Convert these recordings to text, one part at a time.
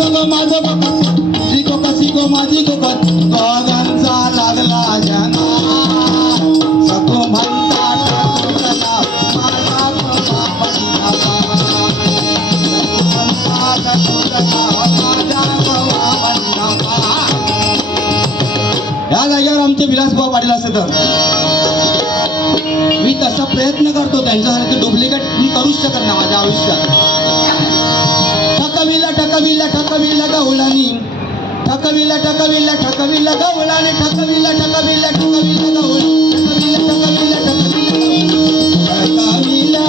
माझं माझं गो गो कशी गो माझी गो दोघांचा लागला म्हणता या जागेवर आमचे विलासभाऊ पाटील असते तर. मी तसा प्रयत्न करतो त्यांच्यासारखे डुप्लिकेट मी करूच शकत नाही माझ्या आयुष्यात. ठकविला ठकविला ठकविला ठकविला ठकविला ठकविला गवळाने ठकविला ठकविला ठकविला गवळ ठकविला ठकविला ठकविला ठकविला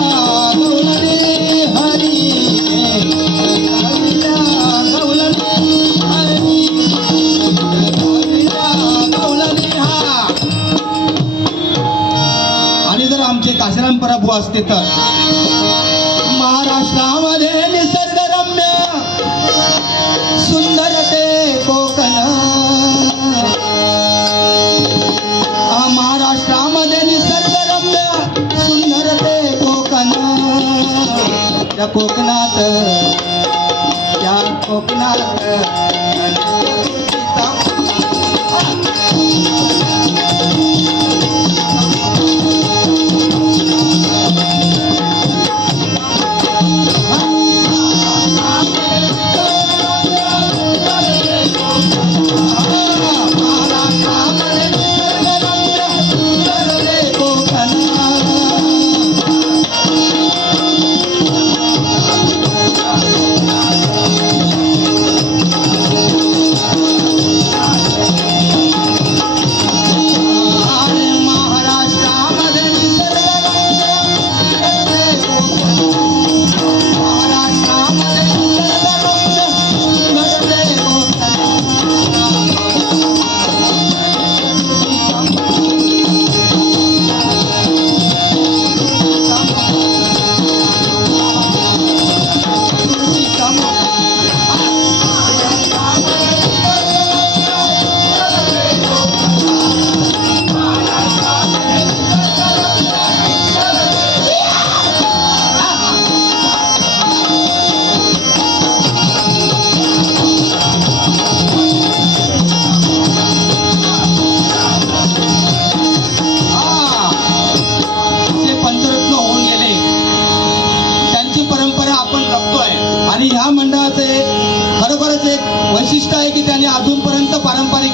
हरी ठकविला हरी ठकविला हा आणि जर आमचे काशीराम प्रभू असते तर त्या कोकणात या कोकणात त्याचबरोबरच एक वैशिष्ट्य आहे की त्यांनी अजूनपर्यंत पारंपरिक